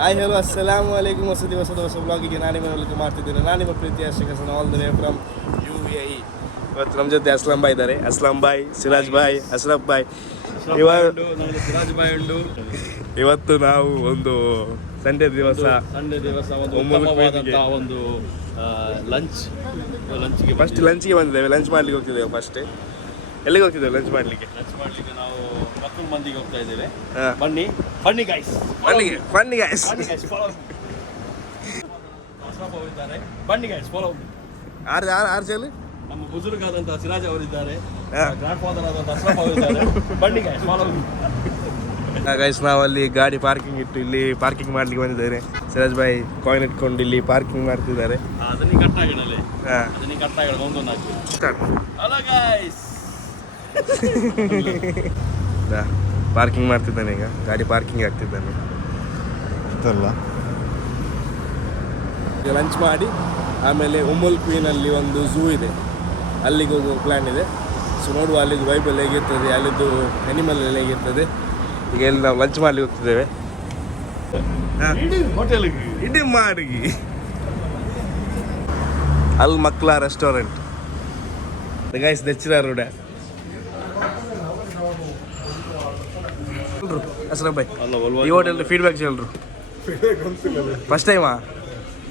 Hi hello ಅಸ್ಸಲಾಮು ಅಲೈಕುಮ್ ಹೊಸ ಬ್ಲಾಗಿಗೆ ನಾನೇ welcome ಮಾಡ್ತಿದ್ದೇನೆ. ನಾನು ನಿಮ್ಮ ಪ್ರೀತಿಯ Srikrishna all the way from UAE. ಇವತ್ತು ನಮ್ಮ ಜೊತೆ ಅಸ್ಲಾಂ ಬಾಯ್ ಇದ್ದಾರೆ. ಅಸ್ಲಾಂ ಬಾಯ್, ಸಿರಾಜ್ ಬಾಯ್, ಅಶ್ರಫ್ ಬಾಯ್. ಸಿರಾಜ್ ಬಾಯ್ ಉಂಟು. ಇವತ್ತು ನಾವು ಒಂದು ಸಂಡೇ ದಿವಸ ಒಂದು ಲಂಚ್ಗೆ ಫಸ್ಟ್ ಲಂಚ್ಗೆ ಬಂದಿದ್ದೇವೆ. ಲಂಚ್ ಮಾಡ್ಲಿಕ್ಕೆ ಹೋಗ್ತಿದ್ದೇವೆ. ಫಸ್ಟ್ ಎಲ್ಲಿಗೆ ಹೋಗ್ತಿದ್ದೇವೆ ಲಂಚ್ ಮಾಡಲಿಕ್ಕೆ ನಾವು ಮಕ್ಕಳು ಮಂದಿಗೆ ಹೋಗ್ತಾ ಇದ್ದೇವೆ. ಬನ್ನಿ ಗೈಸ್, ಬನ್ನಿ ಗೈಸ್. ಬನ್ನಿ ಗೈಸ್, ಫಾಲೋ. ಆರು ಸೇಲ್ ನಮ್ಮ ಬುಜುರ್ಗ್ ಆದಂತಹ ಸಿರಾಜ್ ಅವರಿದ್ದಾರೆ, ಗ್ರಾಂಡ್ ಫಾದರ್ ಆದಂತಹ ಅಶ್ರಫ್ ಅವರಿದ್ದಾರೆ. ಬನ್ನಿ ಗೈಸ್, ಫಾಲೋ. ಗೈಸ್ ನಾವು ಅಲ್ಲಿ ಗಾಡಿ ಪಾರ್ಕಿಂಗ್ ಇಟ್ಟು ಇಲ್ಲಿ ಪಾರ್ಕಿಂಗ್ ಮಾಡ್ಲಿಕ್ಕೆ ಬಂದಿದ್ದಾರೆ. ಸಿರಾಜ್ ಬಾಯ್ ಕಾಯಿನ್ ಇಟ್ಕೊಂಡು ಇಲ್ಲಿ ಪಾರ್ಕಿಂಗ್ ಮಾಡ್ತಿದ್ದಾರೆ. ಅದನ್ನೇ ಕಟ್ಟಾಗಿಡಲೆ, ಅದನ್ನೇ ಕಟ್ಟಾಗಿಡ ಒಂದೊಂದು ಹಾಕಿ. ಹಲೋ ಗೈಸ್, ಪಾರ್ಕಿಂಗ್ ಮಾಡ್ತಿದ್ದಾನೆ. ಈಗ ಗಾಡಿ ಪಾರ್ಕಿಂಗ್ ಆಗ್ತಿದ್ದಾನೆ. ಲಂಚ್ ಮಾಡಿ ಆಮೇಲೆ ಉಮ್ಮುಲ್ ಕ್ವೀನಲ್ಲಿ ಒಂದು ಝೂ ಇದೆ, ಅಲ್ಲಿಗೆ ಹೋಗುವ ಪ್ಲ್ಯಾನ್ ಇದೆ. ಸೊ ನೋಡುವ ಅಲ್ಲಿದ್ದು ವೈಬಲ್ ಹೇಗಿರ್ತದೆ, ಅಲ್ಲಿದ್ದು ಅನಿಮಲ್ ಎಲ್ಲ ಹೇಗಿರ್ತದೆ. ಈಗ ಎಲ್ಲಿ ನಾವು ಲಂಚ್ ಮಾಡ್ಲಿಕ್ಕೆ ಹೋಗ್ತಿದ್ದೇವೆ. ಹೋಟೆಲ್ಗೆ ಇಡೀ ಮಾಡಿ ಅಲ್ ಮಕ್ಲಾ ರೆಸ್ಟೋರೆಂಟ್ ಗೈಸ್ ದೆಚ್ಚಿರ ರೋಡ. ಅಶ್ರಫ್ ಭಾಯ್ ಈ ಹೋಟೆಲ್ ಫೀಡ್ಬ್ಯಾಕ್ ಹೇಳ್ರು. ಫಸ್ಟ್ ಟೈಮಾ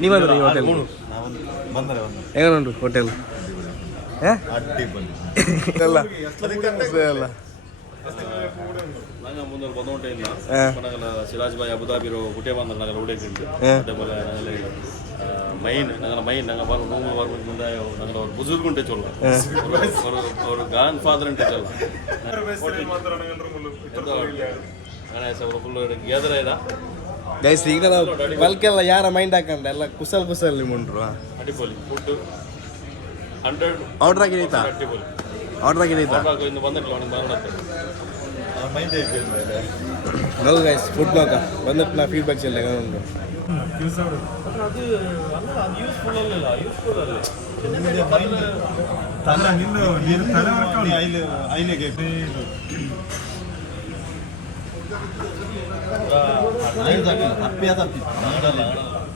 ನೀವಂದ್ರೆ ಈ ಹೋಟೆಲ್ ಹೆಂಗನುಂಟು ಹೋಟೆಲ್? ಅಲ್ಲ ನಂಗೆ ಮುಂದೆ ಬಂದೋಟೆಯಿಂದ ಸಿರಾಜ್ ಬಾಯ್ ಅಬುದಾಬಿರೋ ಗುಟೆ ಬಂದ ನಗರ ಉಡೇಕಿಂಟು അതേപോലെ மெயின் நாங்கள் ரூம் வரும்போது முந்தே நாங்கள் ஒரு புதுர்குண்டே சொல்லலாம், ஒரு கிராண்ட் ஃபாதர்ன்ட்டு சொல்லலாம். ಗಣೇಶ ಅವರು ಫುಲ್ ಗೆದರ ಗೈಸ್. ಈಗ ನಾವು ಬಲ್ಕೆಲ್ಲ ಯಾರ ಮೈಂಡ್ ಹಾಕಂಡ ಎಲ್ಲ ಕುಸಲ್ ನಿಮ್ಮುಂಡ್ರು. ಅಡಿಪೊಲಿ ಫುಡ್ 100 ಆರ್ಡರ್ ಆಗಿರೈತಾ? ಅಡಿಪೊಲಿ ಆರ್ಡರ್ ಆಗಿರೈತಾ? ಇನ್ನು ಬಂದಿಟ್ಟು ಅವನಿಗೆ ಮಾರಣ ನೋಡು ಗೈಸ್, ಫುಡ್ ಬ್ಲಾಗ ಬಂದಿಟ್ಟು ನಾ ಫೀಡ್ಬ್ಯಾಕ್ ಚೆಲ್ಲ ಉಂಟು. ಅದು ಯೂಸ್ಫುಲ್ ಅಲ್ಲ, ಯೂಸ್ಫುಲ್ ಅಲ್ಲ.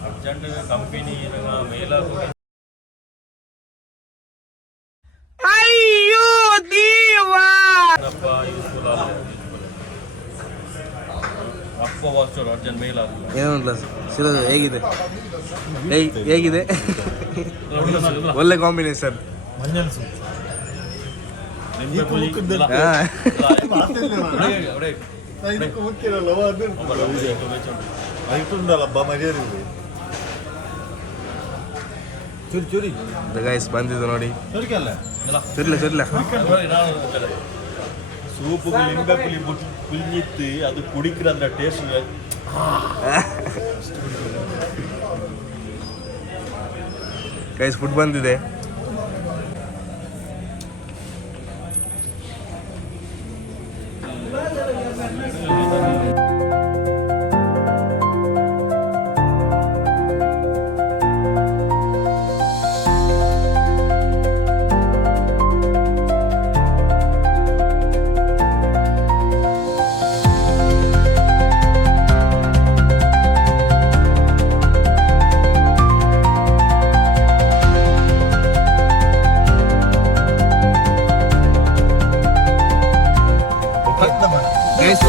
ಅರ್ಜೆಂಟ್ ಕಂಪನಿ ಮೇಲಾಗ ಅಯ್ಯೋ ದೇವಾ ಯೂಸ್ಫುಲ್ ಅಲ್ಲ. ಅರ್ಜೆಂಟ್ ಮೇಲ್ ಆಗಲ್ಲ. ಏನಿಲ್ಲ ಸಿರೋದು ಹೇಗಿದೆ? ಹೇಗಿದೆ? ಒಳ್ಳೆ ಕಾಂಬಿನೇಷನ್. ಗೈಸ್ ಬಂದಿದ್ದು ನೋಡಿ. ಚುರ್ಲ ಸೂಪು ಲಿಂಬೆ ಪುಳಿ ಪುಲ್ಜಿತ್ತು ಅದು ಕುಡಿಕ್ರ ಅಂದ್ರೆ ಟೇಸ್ಟ್. ಗೈಸ್ ಫುಡ್ ಬಂದಿದೆ.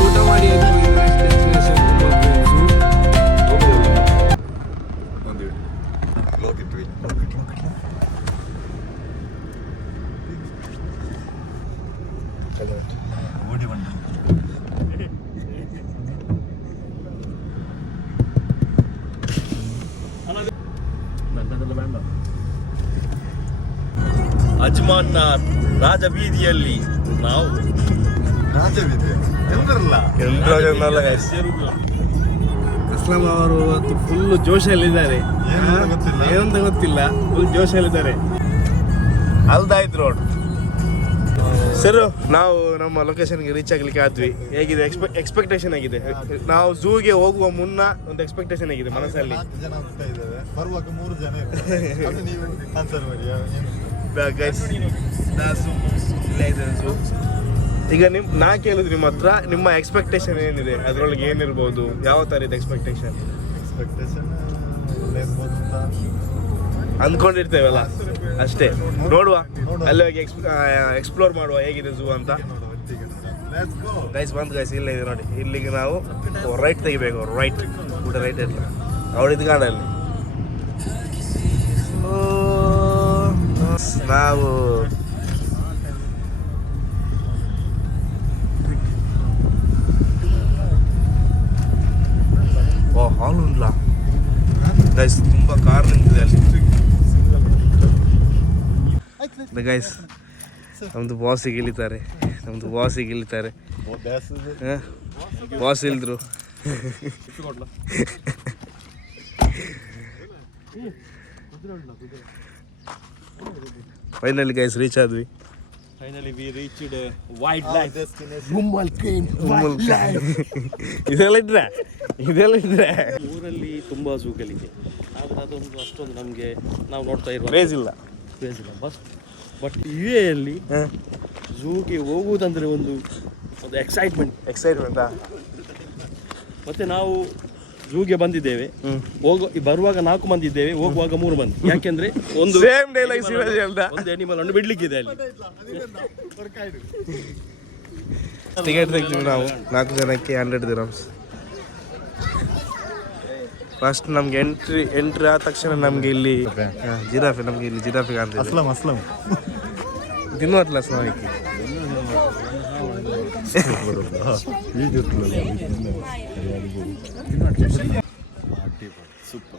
ಊಟ ಮಾಡಿ ಅಜ್ಮಾನ್ನ ರಾಜಬೀದಿಯಲ್ಲಿ ನಾವು ಅಸ್ಲಾಂ ಅವರು ಇವತ್ತು ಫುಲ್ ಜೋಶಲ್ಲಿದ್ದಾರೆ. ಏನಂತ ಗೊತ್ತಿಲ್ಲ, ಫುಲ್ ಜೋಶಲ್ಲಿದ್ದಾರೆ. ಅಲ್ದಾಯ್ತು ರೋಡ್. ಸರ್ ನಾವು ನಮ್ಮ ಲೊಕೇಶನ್ಗೆ ರೀಚ್ ಆಗ್ಲಿಕ್ಕೆ ಆದ್ವಿ. ಹೇಗಿದೆ ಎಕ್ಸ್ಪೆಕ್ಟೇಷನ್ ಆಗಿದೆ? ನಾವು ಝೂಗೆ ಹೋಗುವ ಮುನ್ನ ಒಂದು ಎಕ್ಸ್ಪೆಕ್ಟೇಷನ್ ಆಗಿದೆ ಮನಸ್ಸಲ್ಲಿ. ಈಗ ನಾ ಕೇಳಿದ್ರು ನಿಮ್ಮ ಹತ್ರ, ನಿಮ್ಮ ಎಕ್ಸ್ಪೆಕ್ಟೇಷನ್ ಏನಿದೆ? ಅದರೊಳಗೆ ಏನಿರ್ಬೋದು? ಯಾವ ಥರದ ಎಕ್ಸ್ಪೆಕ್ಟೇಷನ್? ಎಕ್ಸ್ಪೆಕ್ಟೇಷನ್ ಇರ್ಬೋದು ಅಂತ ಅಂದ್ಕೊಂಡಿರ್ತೇವಲ್ಲ ಅಷ್ಟೇ. ನೋಡುವ ಅಲ್ಲಿ ಹೋಗಿ ಎಕ್ಸ್ಪ್ಲೋರ್ ಮಾಡುವ ಹೇಗಿದೆ ಝೂ ಅಂತ. ಗೈಸ್ ಬಂದು ಗೈಸ್ ಇಲ್ಲ ಇದೆ ನೋಡಿ, ಇಲ್ಲಿಗೆ ನಾವು ರೈಟ್ ತೆಗಿಬೇಕು. ರೈಟ್ ಕೂಡ ರೈಟ್ ಇಲ್ಲ ಅವಳಿದ್ದು ಕಾಡಲ್ಲಿ ನಾವು ಹಾಲ್ ಇಲ್ಲ ಗೈಸ್, ತುಂಬ ಕಾರ್ ನಿಂತಿದೆ ಅಲ್ಲಿ. ಗೈಸ್ ನಮ್ದು ಬಾಸಿಗೆ ಇಳಿತಾರೆ, ಬಾಸ್ ಇಳಿದ್ರು. ಫೈನಲಿ ಗೈಸ್ ರೀಚ್ ಆದ್ವಿ. Finally we reached wildlife destination. ಇದೆಲ್ಲ ಇದ್ರೆ ಊರಲ್ಲಿ ತುಂಬ ಝೂಗಳಿದೆ, ಆದರೆ ಅದೊಂದು ಅಷ್ಟೊಂದು ನಮಗೆ ನಾವು ನೋಡ್ತಾ ಇರುವ ಕ್ರೇಜ್ ಇಲ್ಲ. ಬಟ್ ಯು ಎಲ್ಲಿ ಝೂಗೆ ಹೋಗುವುದಂದ್ರೆ ಒಂದು ಎಕ್ಸೈಟ್ಮೆಂಟ್. ಮತ್ತೆ ನಾವು ಝೂಗೆ ಬಂದಿದ್ದೇವೆ, ಬರುವಾಗ 4 ಮಂದಿ ಇದ್ದೇವೆ, ಹೋಗುವಾಗ 3 ಮಂದಿ. ಯಾಕೆಂದ್ರೆ ಒಂದು ಅನಿಮಲ್ ಅನ್ನು ಬಿಡ್ಲಿಕ್ಕಿದೆ ಅಲ್ಲಿ. ಟಿಕೆಟ್ ತೆಗ್ತೀವಿ ನಾವು 4 ಜನಕ್ಕೆ 100 dirhams. ಫಸ್ಟ್ ನಮ್ಗೆ ಎಂಟ್ರಿ ಆದ ತಕ್ಷಣ ನಮ್ಗೆ ಇಲ್ಲಿ ಜಿರಾಫೆ ಕಾಣ್ತದೆ. ಅಸ್ಲಂ ತಿನ್ನುವಟ್ಲ ಸ್ನಾನಕ್ಕೆ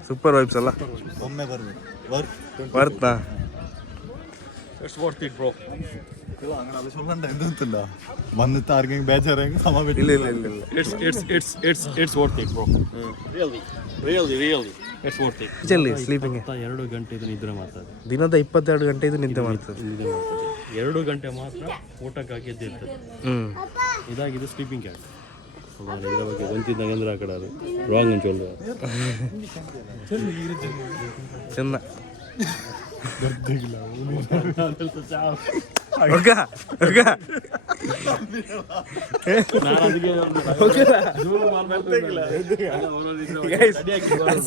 ಸೂಪರ್ ವೈಬ್ಸ್ ಅಲ್ಲ. ಒಮ್ಮೆ ಬರ್ಬೇಕು ಬರ್ತಾ It's worth it, bro. അങ്ങനെ ചൊല്ലണ്ട എന്തെന്നില്ല വന്നിട്ട് ആർക്കെങ്കിലും ബേജാറെങ്കിൽ സമ ಇಲ್ಲ It's worth it, bro. Really. It's worth it. Sleeping 2 ಗಂಟೆ ನಿದ್ರೆ ಮಾಡ್ತದೆ. ದಿನದ 22 ಗಂಟೆ ಇದು ನಿದ್ದೆ ಮಾಡ್ತದೆ. 2 ಗಂಟೆ ಮಾತ್ರ ಊಟಕ್ಕಾಗಿ ಎದ್ದಿರ್ತದೆ. ಇದಾಗಿದೆ ಸ್ಲೀಪಿಂಗ್ ಕ್ಯಾಟ್. ಇದರ ಬಗ್ಗೆ ಗೊಂತಿದ್ದಂಗೆ ಅಂದ್ರೆ ಆ ಕಡೆ ಅದು ರಾಂಗ್ ಅಂತ ಚೆನ್ನ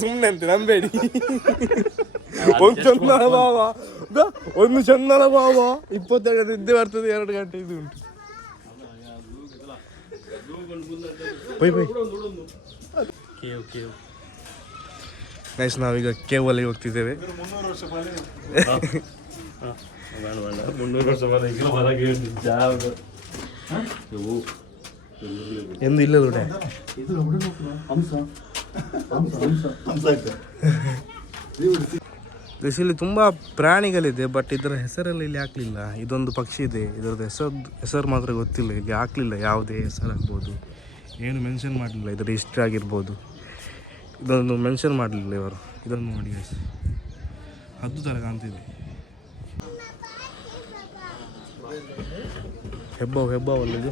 ಸುಮ್ಮನೆ ಅಂತ ನಂಬೇಡಿ. ಒಂದು ಚಂದನ ಬಾವ 22 ನಿದ್ದೆ ಬರ್ತದೆ, 2 ಗಂಟೆ ಇದು ಉಂಟು. ನೈಸ್, ನಾವೀಗ ಕೇವಲ್ಲಿ ಹೋಗ್ತಿದ್ದೇವೆ. 300 ವರ್ಷ ಹೊರಗೆ ಎಂದು ಇಲ್ಲ ದುಡೆ ಇಲ್ಲಿ ತುಂಬ ಪ್ರಾಣಿಗಳಿದೆ, ಬಟ್ ಇದರ ಹೆಸರಲ್ಲಿ ಇಲ್ಲಿ ಹಾಕ್ಲಿಲ್ಲ. ಇದೊಂದು ಪಕ್ಷಿ ಇದೆ, ಇದರದ್ದು ಹೆಸರು ಮಾತ್ರ ಗೊತ್ತಿಲ್ಲ. ಇಲ್ಲಿ ಹಾಕ್ಲಿಲ್ಲ, ಯಾವುದೇ ಹೆಸರು ಆಗ್ಬೋದು, ಏನು ಮೆನ್ಷನ್ ಮಾಡಲಿಲ್ಲ. ಇದರ ಹಿಸ್ಟ್ರಿ ಆಗಿರ್ಬೋದು, ಇದೊಂದು ಮೆನ್ಷನ್ ಮಾಡಲಿಲ್ಲ ಇವರು. ಇದನ್ನು ನೋಡಿ ಹದ್ದು ಥರ ಕಾಣ್ತಿದೆ. ಹೆಬ್ಬಾವ್ ಅಲ್ಲ ಇದು?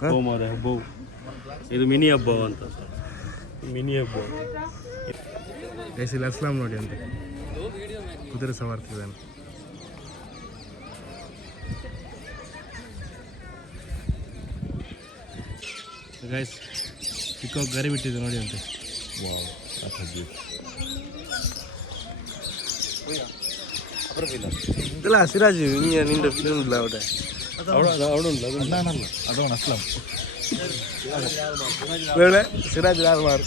ಹೆಬ್ಬಾವು. ಇದು ಮಿನಿ ಹೆಬ್ಬಾವು ಅಂತ. ಮಿನಿ ಹೆಬ್ಬಾವು. ಇಲ್ಲಿ ಅಸ್ಲಾಂ ನೋಡಿ ಅಂತ ಕುದುರೆ ಸವಾರ್ತಿದ್ದಾನೆ. ಗೈಸ್ ಪಿಕಾಕ್ ಗರಿ ಬಿಟ್ಟಿದೆ ನೋಡಿ ಅಂತೆ. ಇಲ್ಲ ಸಿರಾಜ್ ನಿಂದ ಫಿಲ್ಮ್ ಇಲ್ಲ ಅವಡೆ ಅಸ್ಲಂ ಸಿರಾಜ್ ಮಾರು.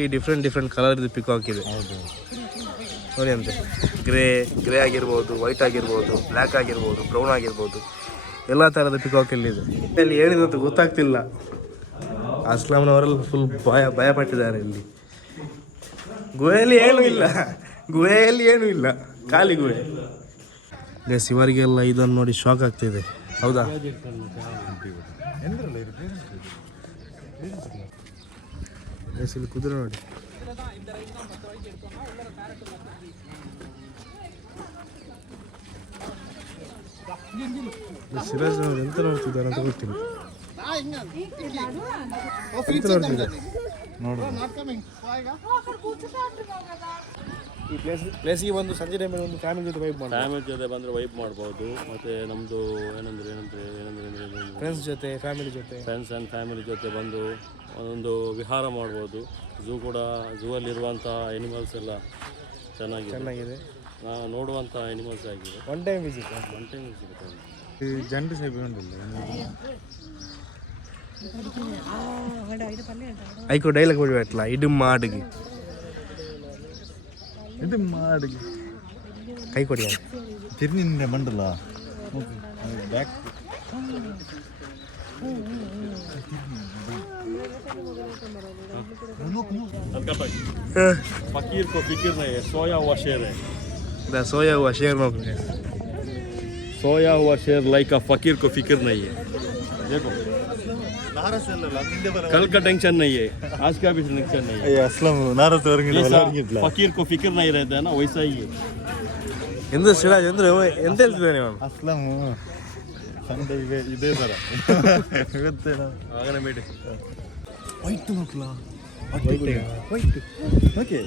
ಈ ಡಿಫ್ರೆಂಟ್ ಕಲರ್ ಇದು ಪಿಕಾಕ್ ಇದೆ ನೋಡಿ ಅಂತೆ. ಗ್ರೇ ಆಗಿರ್ಬೋದು, ವೈಟ್ ಆಗಿರ್ಬೋದು, ಬ್ಲ್ಯಾಕ್ ಆಗಿರ್ಬೋದು, ಬ್ರೌನ್ ಆಗಿರ್ಬೋದು, ಎಲ್ಲ ಥರದ ಪಿಕಾಕ್ ಇಲ್ಲಿದೆ. ಇಲ್ಲಿ ಏನಿದೆ ಗೊತ್ತಾಗ್ತಿಲ್ಲ. ಅಸ್ಲಾಂನವರೆಲ್ಲ ಫುಲ್ ಭಯ ಪಟ್ಟಿದ್ದಾರೆ. ಇಲ್ಲಿ ಗುಹೆಯಲ್ಲಿ ಏನೂ ಇಲ್ಲ, ಖಾಲಿ ಗುಹೆ. ಇವರಿಗೆಲ್ಲ ಇದನ್ನು ನೋಡಿ ಶಾಕ್ ಆಗ್ತಿದೆ, ಹೌದಾ? ಇಲ್ಲಿ ಕುದುರೆ ನೋಡಿ. ಸಿರಾಜ್ ನೋಡಿ ಎಂತ ನೋಡ್ತಿದ್ದಾರೆ ಅಂತ ಗೊತ್ತಿಲ್ಲ. ಈ ಪ್ಲೇಸಿಗೆ ಬಂದು ಸಂಜೆ ಟೈಮಲ್ಲಿ ಒಂದು ಫ್ಯಾಮಿಲಿ ಜೊತೆ ವೈಬ್ ಬಂದರೆ ವೈಬ್ ಮಾಡ್ಬೋದು. ಮತ್ತು ನಮ್ಮದು ಏನಂದ್ರೆ ಫ್ರೆಂಡ್ಸ್ ಆ್ಯಂಡ್ ಫ್ಯಾಮಿಲಿ ಜೊತೆ ಬಂದು ಒಂದೊಂದು ವಿಹಾರ ಮಾಡ್ಬೋದು. ಝೂ ಕೂಡ ಝೂ ಅಲ್ಲಿರುವಂಥ ಎನಿಮಲ್ಸ್ ಎಲ್ಲ ಚೆನ್ನಾಗಿದೆ ನೋಡುವಂಥ ಎನಿಮಲ್ಸ್ ಆಗಿದೆ. ಒನ್ ಟೈಮ್ ವಿಸಿಟ್ ಜಂಡು ಸೇಬೆ ಉಂಟಲ್ಲ ಐಕೋ ಡೈಲಾಗ್ ಹೊಡಿಬೇಕಲ್ಲ ಇದು ಮಾಡಿಗೆ ಕೈ ಕೊಡಿ ತಿರ್ನಿಂದ ಮಂಡಲ ಬ್ಯಾಕ್ फकीर को फिक्र नहीं है, सोया हुआ शेर है. सोया हुआ शेर सोया हुआ शेर लाइक अ फकीर को फिक्र नहीं है. देखो कल का टेंशन नहीं है, आज का भी टेंशन नहीं है. ಅಸ್ಲಂ ನಾರತ್ जैसा फकीर को फिक्र नहीं रहता है ना, वैसा ही है. ಎಂದು ಸಿರಾಜ್ ಅಂದ್ರೆ ಎಂತ ಹೇಳ್ತಿದ್ದಾನೆ ಅವನು? ಅಸ್ಲಂ ಸಂಡೆ ಇದೇ ತರ ಗೊತ್ತೇನಾ ಆಗನೆ ಮೇಡಿ ವೈಟ್ ನೋಕ್ಲಾ ಓಕೆ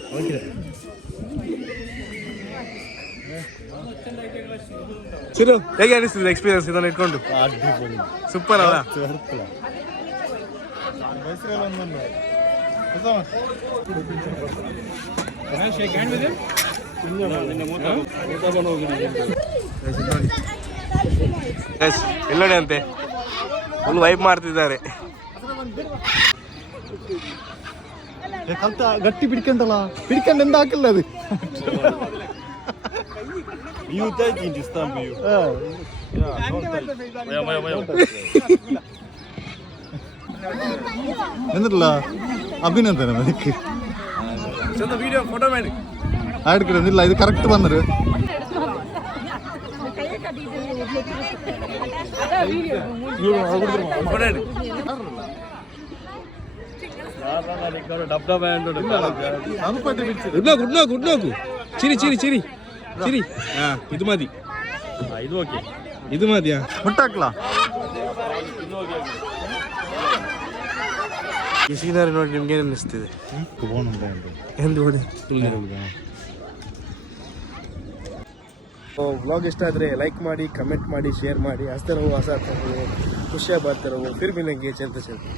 ಸಿರು ಹೇಗೆ ಅನಿಸ್ತಿದೆ ಎಕ್ಸ್ಪೀರಿಯನ್ಸ್ ಇದನ್ನ ಇಟ್ಕೊಂಡು? ಅಡ್ಡಿಪೊಳಿ ಸೂಪರ್ ಅಲ್ಲ? ಎಲ್ಲೋಡಿ ಅಂತೆ ಫುಲ್ ವೈಪ್ ಮಾಡ್ತಿದ್ದಾರೆ. ಕಲ್ತ ಗಟ್ಟಿ ಪಿಡ್ಕೊಂಡಲ್ಲ ಪಿಡ್ಕೊಂಡು ಎಂತ ಹಾಕಿಲ್ಲ ಅದು ಎಂದ್ರಲ್ಲ ಅಭಿನಂದನೆ ಅದಕ್ಕೆ ವಿಡಿಯೋ ಫೋಟೋ ಮಾಡಿ ಆಡ್ಕಿಲ್ಲ ಇದು ಕರೆಕ್ಟ್ ಬಂದರು ಗುಡ್ನೋಕು ಚಿರಿ ಚಿರಿ ಚಿರಿ ಚಿರಿ ಹಾ ಇದು ಮದಿ ಇದು ಓಕೆ, ಇದು ಮದಿಯಾ ಮುಟ್ಟಾಕ್ಲಾ ಈ ಸೀನರಿ ನೋಡಿ ನಿಮ್ಗೆ ಏನು ಅನಿಸ್ತಿದೆ? ಎಂದು ನೋಡಿ ವ್ಲಾಗ್ ಇಷ್ಟ ಆದರೆ ಲೈಕ್ ಮಾಡಿ, ಕಮೆಂಟ್ ಮಾಡಿ, ಶೇರ್ ಮಾಡಿ. ಹಸ್ತಾ ರಹೋ, ಹಸಾತಾ ರಹೋ, ಖುಷಿಯಾಗಿ ಬಾಳ್ತಾ ರಹೋ. ಫಿರ್ ಮಿಲೆಂಗೆ. ಚಲ್ತೆ ಚಲ್ತೆ.